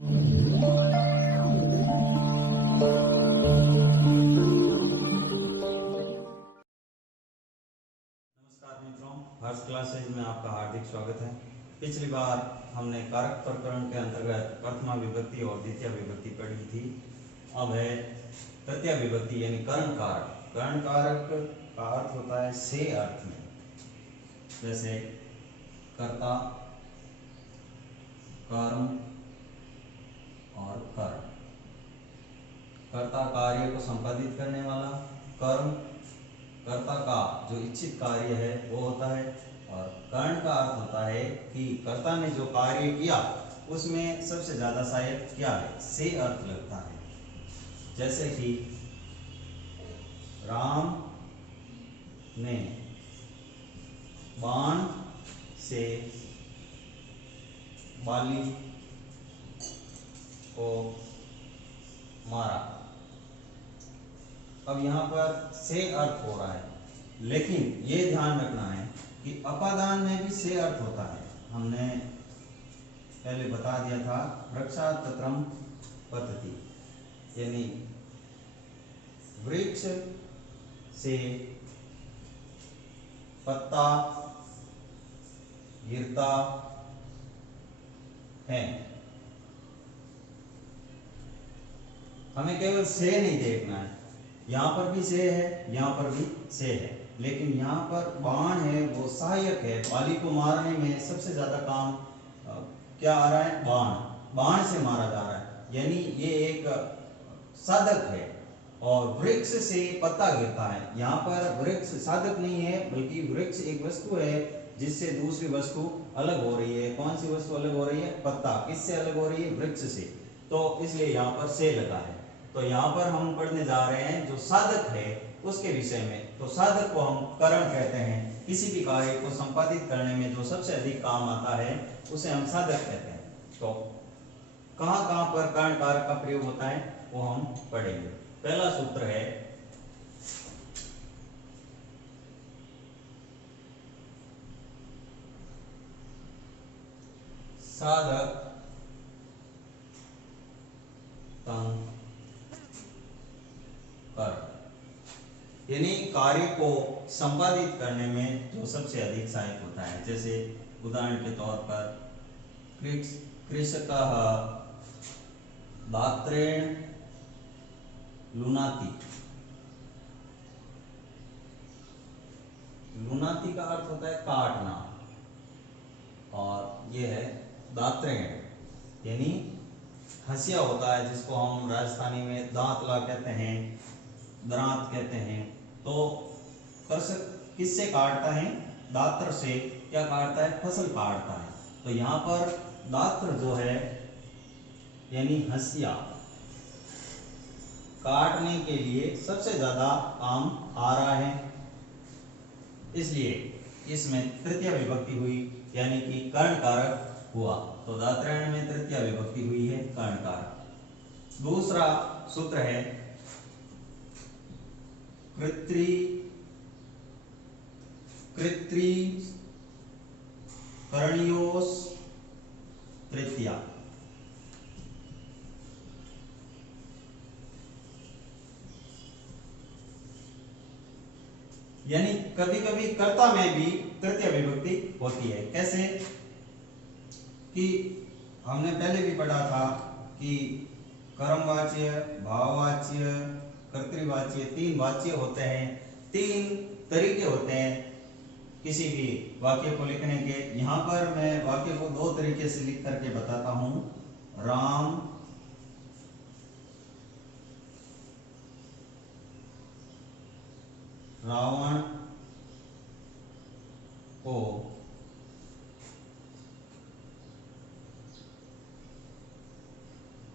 मित्रों, first classes में आपका हार्दिक स्वागत है। पिछली बार हमने कारक प्रकरण के अंतर्गत प्रथमा विभक्ति और द्वितीय विभक्ति पढ़ी थी। अब है तृतीय विभक्ति यानी कर्ण कारक। कर्ण कारक का अर्थ होता है से अर्थ में, जैसे कर्ता, कर्म और कर्ण। कर्ता कार्य को संपादित करने वाला, कर्म कर्ता का जो इच्छित कार्य है वो होता है, और कर्ण का अर्थ होता है कि कर्ता ने जो कार्य किया उसमें सबसे ज्यादा सहायक क्या है, से अर्थ लगता है। जैसे कि राम ने बाण से बाली को मारा। अब यहाँ पर से अर्थ हो रहा है, लेकिन ये ध्यान रखना है कि अपादान में भी से अर्थ होता है। हमने पहले बता दिया था वृक्षातत्रम पतति, यानी वृक्ष से पत्ता गिरता है। हमें केवल से नहीं देखना है, यहाँ पर भी से है, यहाँ पर भी से है, लेकिन यहाँ पर बाण है वो सहायक है। बाली को मारने में सबसे ज्यादा काम क्या आ रहा है, बाण से मारा जा रहा है, यानी ये एक साधक है। और वृक्ष से पत्ता गिरता है, यहाँ पर वृक्ष साधक नहीं है, बल्कि वृक्ष एक वस्तु है जिससे दूसरी वस्तु अलग हो रही है। कौन सी वस्तु अलग हो रही है, पत्ता। किससे अलग हो रही है, वृक्ष से। तो इसलिए यहाँ पर से लगा है। तो यहाँ पर हम पढ़ने जा रहे हैं जो साधक है उसके विषय में। तो साधक को हम करण कहते हैं। किसी भी कार्य को संपादित करने में जो सबसे अधिक काम आता है उसे हम साधक कहते हैं। तो कहाँ कहाँ पर कर्ण कारक का प्रयोग होता है वो हम पढ़ेंगे। पहला सूत्र है साधक तंग कर्ण, यानी कार्य को संपादित करने में जो सबसे अधिक सहायक होता है। जैसे उदाहरण के तौर पर कृषकः दात्रेण लुनाति। लुनाति का अर्थ होता है काटना, और यह है दात्रेण यानी हंसिया होता है, जिसको हम राजस्थानी में दांतला कहते हैं, दरांत कहते हैं। तो कृषक किससे काटता है, दात्र से। क्या काटता है, फसल काटता है। तो यहाँ पर दात्र जो है यानी हंसिया काटने के लिए सबसे ज्यादा काम आ रहा है, इसलिए इसमें तृतीय विभक्ति हुई, यानी कि कर्ण कारक हुआ। तो दात्रेण में तृतीय विभक्ति हुई है, कर्ण कारक। दूसरा सूत्र है करणीयोस तृतीया। यानी कभी कभी कर्ता में भी तृतीय विभक्ति होती है। कैसे कि हमने पहले भी पढ़ा था कि कर्मवाच्य, भाववाच्य, कर्तृवाच्य, तीन वाच्य होते हैं। तीन तरीके होते हैं किसी भी वाक्य को लिखने के। यहाँ पर मैं वाक्य को दो तरीके से लिख करके बताता हूं। राम रावण को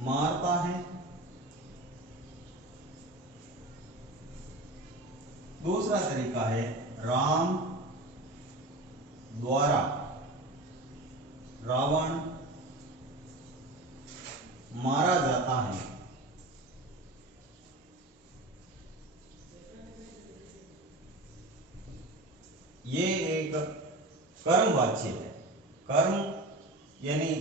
मारता है। दूसरा तरीका है राम द्वारा रावण मारा जाता है। ये एक कर्मवाच्य है। कर्म यानी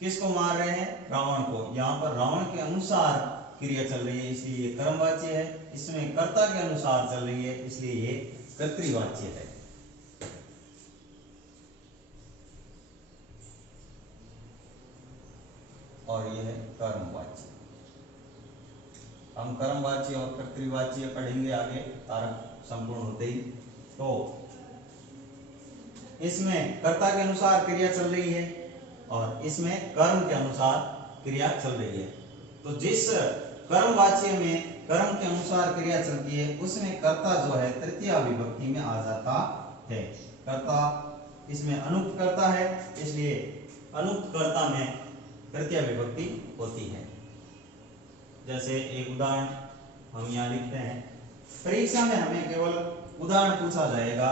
किसको मार रहे हैं? रावण को। यहाँ पर रावण के अनुसार क्रिया चल रही है इसलिए ये कर्मवाच्य है, इसमें कर्ता के अनुसार चल रही है इसलिए ये कर्तृवाच्य है। और ये है कर्मवाच्य। हम कर्मवाच्य और कर्तृवाच्य पढ़ेंगे आगे कारक संपूर्ण होते ही। तो इसमें कर्ता के अनुसार क्रिया चल रही है और इसमें कर्म के अनुसार क्रिया चल रही है। तो जिस कर्मवाच्य में कर्म के अनुसार क्रिया चलती है उसमें कर्ता जो है तृतीय विभक्ति में आ जाता है। कर्ता इसमें अनुक्त कर्ता है इसलिए अनुक्त कर्ता में तृतीय विभक्ति होती है। जैसे एक उदाहरण हम यहाँ लिखते हैं। परीक्षा में हमें केवल उदाहरण पूछा जाएगा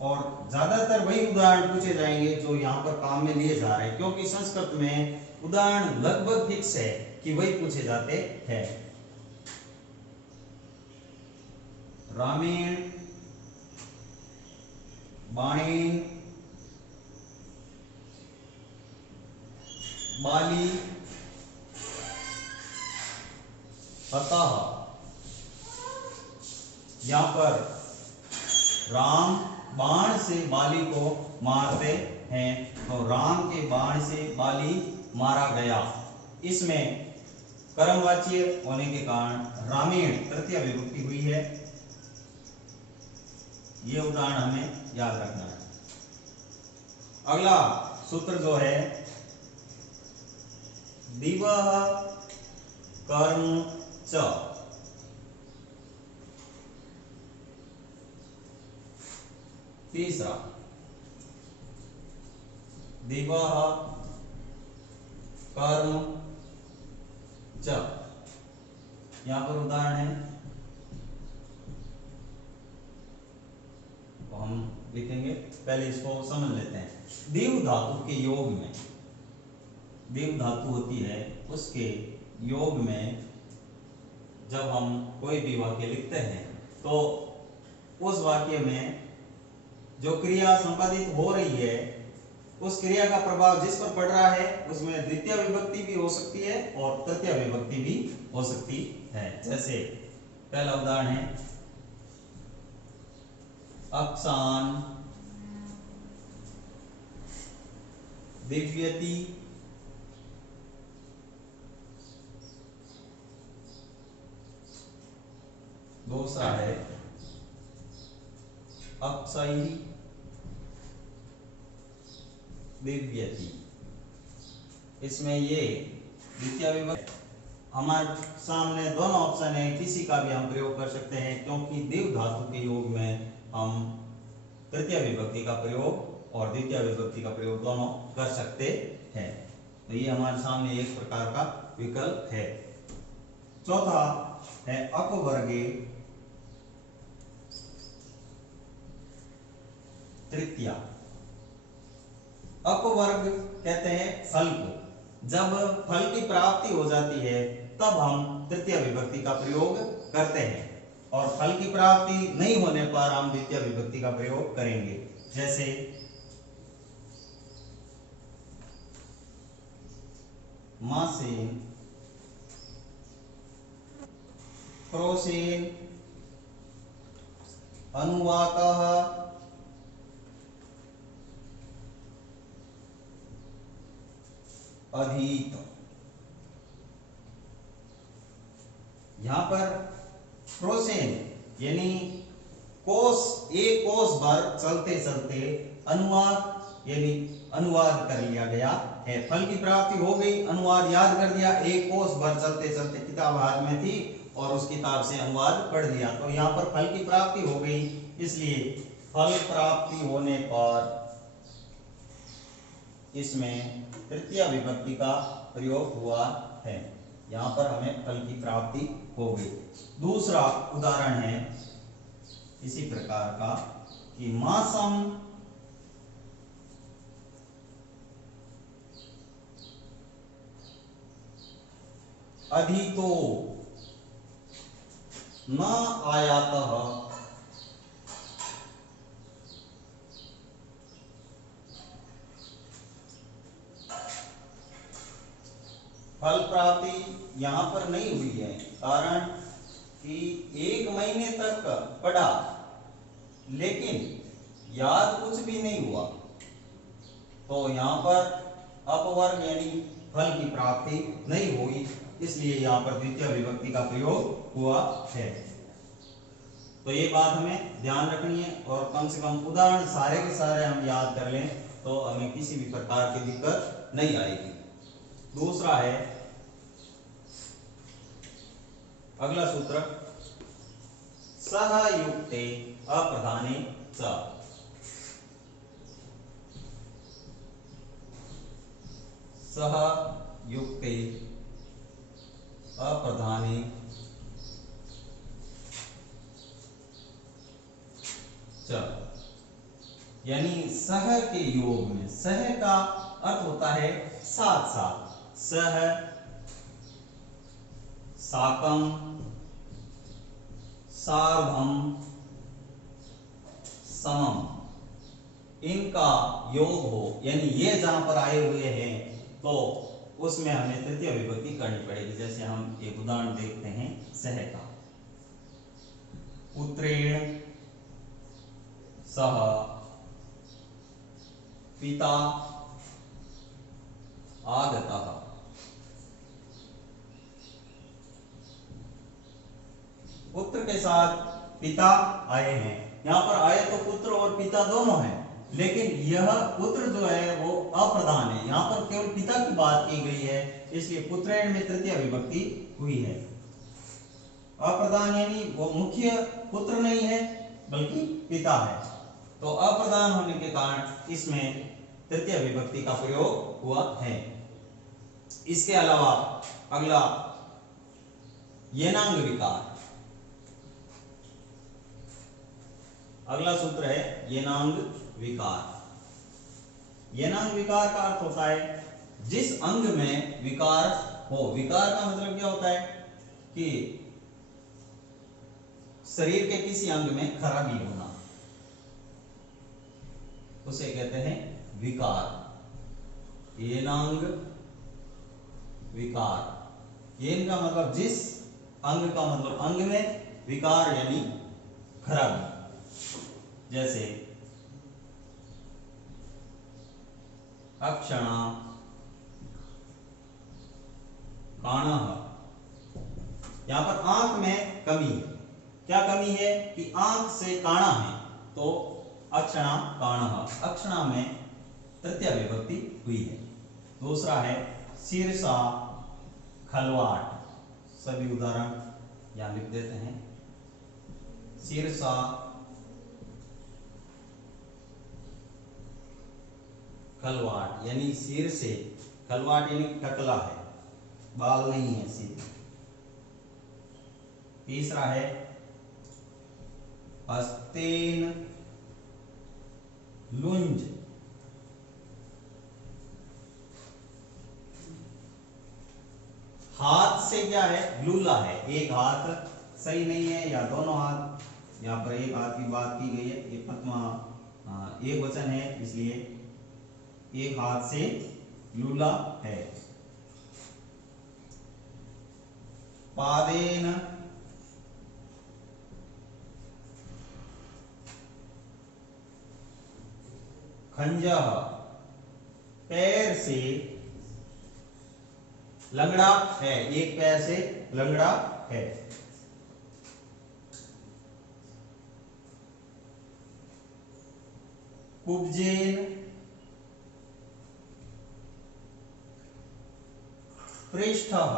और ज्यादातर वही उदाहरण पूछे जाएंगे जो यहाँ पर काम में लिए जा रहे हैं, क्योंकि संस्कृत में उदाहरण लगभग फिक्स है कि वही पूछे जाते हैं। रामेण बाणेन बाली हतः। यहाँ पर राम बाण से बाली को मारते हैं तो राम के बाण से बाली मारा गया। इसमें कर्मवाच्य होने के कारण रामेण तृतीय विभक्ति हुई है। ये उदाहरण हमें याद रखना है। अगला सूत्र जो है दिवः कर्म च। तीसरा दिवः कर्म च। यहां पर उदाहरण है तो हम लिखेंगे, पहले इसको समझ लेते हैं। देव धातु के योग में, देव धातु होती है उसके योग में जब हम कोई भी वाक्य लिखते हैं तो उस वाक्य में जो क्रिया संपादित हो रही है उस क्रिया का प्रभाव जिस पर पड़ रहा है उसमें द्वितीय विभक्ति भी हो सकती है और तृतीय विभक्ति भी हो सकती है। जैसे पहला उदाहरण है अक्सान दिव्यति दूसरा है अक्षयी दिव्यति। इसमें ये द्वितीय विभक्ति हमारे सामने दोनों ऑप्शन है, किसी का भी हम प्रयोग कर सकते हैं क्योंकि देव धातु के योग में हम तृतीय विभक्ति का प्रयोग और द्वितीय विभक्ति का प्रयोग दोनों कर सकते हैं। तो ये हमारे सामने एक प्रकार का विकल्प है। चौथा है अपवर्गे तृतीया। अपवर्ग कहते हैं फल को। जब फल की प्राप्ति हो जाती है तब हम तृतीय विभक्ति का प्रयोग करते हैं और फल की प्राप्ति नहीं होने पर हम द्वितीय विभक्ति का प्रयोग करेंगे। जैसे मासेन क्रोसेन अनुवाकः अधीत। यहां पर क्रोसेन यानी कोस, एक कोस भर चलते चलते अनुवाद यानी अनुवाद कर लिया गया है। फल की प्राप्ति हो गई, अनुवाद याद कर दिया, एक कोस भर चलते चलते किताब हाथ में थी और उस किताब से अनुवाद पढ़ लिया। तो यहाँ पर फल की प्राप्ति हो गई, इसलिए फल प्राप्ति होने पर इसमें तृतीय विभक्ति का प्रयोग हुआ है। यहाँ पर हमें फल की प्राप्ति हो गई। दूसरा उदाहरण है इसी प्रकार का कि मासम अधीतो न आयातः फल प्राप्ति यहाँ पर नहीं हुई है, कारण कि 1 महीने तक पढ़ा लेकिन याद कुछ भी नहीं हुआ, तो यहाँ पर अपवर्ग यानी फल की प्राप्ति नहीं हुई, इसलिए यहाँ पर द्वितीय विभक्ति का प्रयोग हुआ है। तो ये बात हमें ध्यान रखनी है, और कम से कम उदाहरण सारे के सारे हम याद कर लें तो हमें किसी भी प्रकार की दिक्कत नहीं आएगी। दूसरा है अगला सूत्र, सह युक्ते अप्रधाने च। सह युक्ते अप्रधाने च, यानी सह के योग में, सह का अर्थ होता है साथ साथ, सह, साकम, सार्धम, समम, इनका योग हो, यानी ये जहां पर आए हुए हैं तो उसमें हमें तृतीय विभक्ति करनी पड़ेगी। जैसे हम एक उदाहरण देखते हैं सह का, पुत्रेण सह पिता आगतः। पुत्र के साथ पिता आए हैं, यहाँ पर आए तो पुत्र और पिता दोनों हैं, लेकिन यह पुत्र जो है वो अप्रधान है, यहाँ पर केवल पिता की बात की गई है, इसलिए पुत्रेण में तृतीय विभक्ति हुई है। अप्रधान यानी वो मुख्य पुत्र नहीं है बल्कि पिता है, तो अप्रधान होने के कारण इसमें तृतीय विभक्ति का प्रयोग हुआ है। इसके अलावा अगला येनांग विकार, अगला सूत्र है येनांग विकार। येनांग विकार का अर्थ होता है जिस अंग में विकार हो। विकार का मतलब क्या होता है कि शरीर के किसी अंग में खराबी होना, उसे कहते हैं विकार। येनांग विकार, येन का मतलब जिस, अंग का मतलब अंग में, विकार यानी खराबी। जैसे अक्षणा, काणः, यहां पर आंख में कमी है। क्या कमी है कि आंख से काणा है, तो अक्षणा काणः, अक्षणा में तृतीय विभक्ति हुई है। दूसरा है शीर्षा खलवाट, सभी उदाहरण यहां लिख देते हैं। शीर्षा खलवाट यानी सिर से, खलवाट यानी टकला है, बाल नहीं है सिर। तीसरा है हस्तेन लुंज, हाथ से क्या है, लूला है, एक हाथ सही नहीं है या दोनों हाथ, यहाँ पर एक हाथ की बात की गई है, ये प्रथमा एक वचन है इसलिए एक हाथ से लूला है। पादेन खंजः, पैर से लंगड़ा है, एक पैर से लंगड़ा है। कुब्जेन पृष्ठः,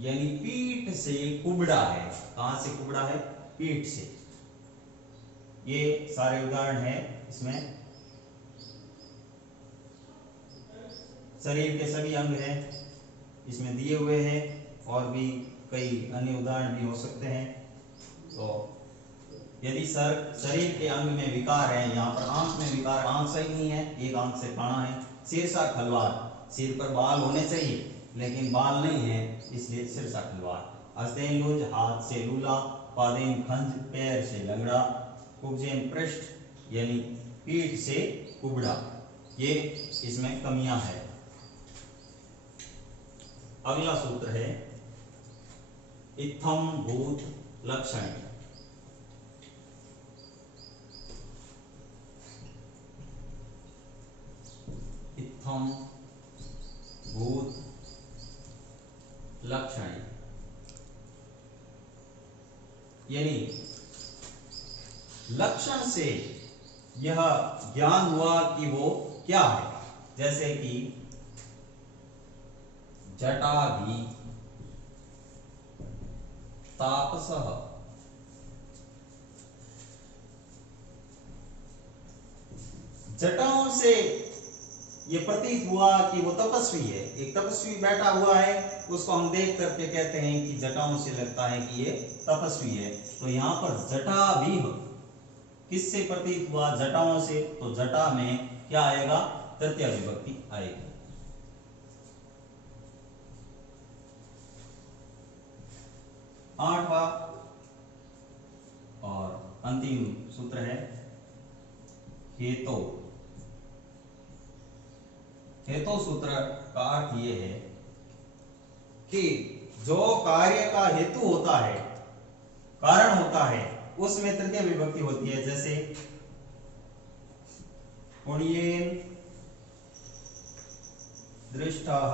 यानी पीठ से कुबड़ा है। कहां से कुबड़ा है, पीठ से। ये सारे उदाहरण हैं इसमें, शरीर के सभी अंग हैं इसमें दिए हुए हैं, और भी कई अन्य उदाहरण भी हो सकते हैं। तो यदि शरीर के अंग में विकार है, यहाँ पर आंख में विकार, आंख सही नहीं है, एक आंख से काणा है। शीर्षा खलवार, सिर पर बाल होने चाहिए लेकिन बाल नहीं है, इसलिए शीर्षा खलवार। हस्तेन लुंज, हाथ से लूला। पादेन खंज, पैर से लंगड़ा। कुब्जेन पृष्ठ यानी पीठ से कुबड़ा। ये इसमें कमियां है। अगला सूत्र है इत्थम भूत लक्षणे। इत्थम भूत लक्षणे, यानी लक्षण से यह ज्ञान हुआ कि वो क्या है। जैसे कि जटाभि तापसः, जटाओं से ये प्रतीत हुआ कि वो तपस्वी है। एक तपस्वी बैठा हुआ है, उसको हम देख करके कहते हैं कि जटाओं से लगता है कि ये तपस्वी है। तो यहाँ पर जटाभि किससे प्रतीत हुआ? जटाओं से। तो जटा में क्या आएगा? तृतीया विभक्ति आएगी। आठवां और अंतिम सूत्र है हेतो। हेतु सूत्र का अर्थ यह है कि जो कार्य का हेतु होता है, कारण होता है, उसमें तृतीय विभक्ति होती है। जैसे पुण्येन दृष्टः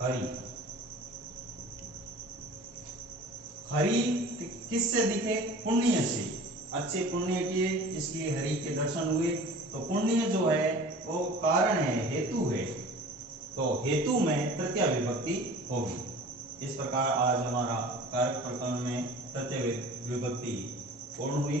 हरि। हरि किससे दिखे? पुण्य से। अच्छे पुण्य किए, इसलिए हरि के दर्शन हुए। तो पुण्य जो है वो कारण है, हेतु है। तो हेतु में तृतीय विभक्ति होगी। इस प्रकार आज हमारा कारक प्रकरण में तृतीय विभक्ति पूर्ण हुई।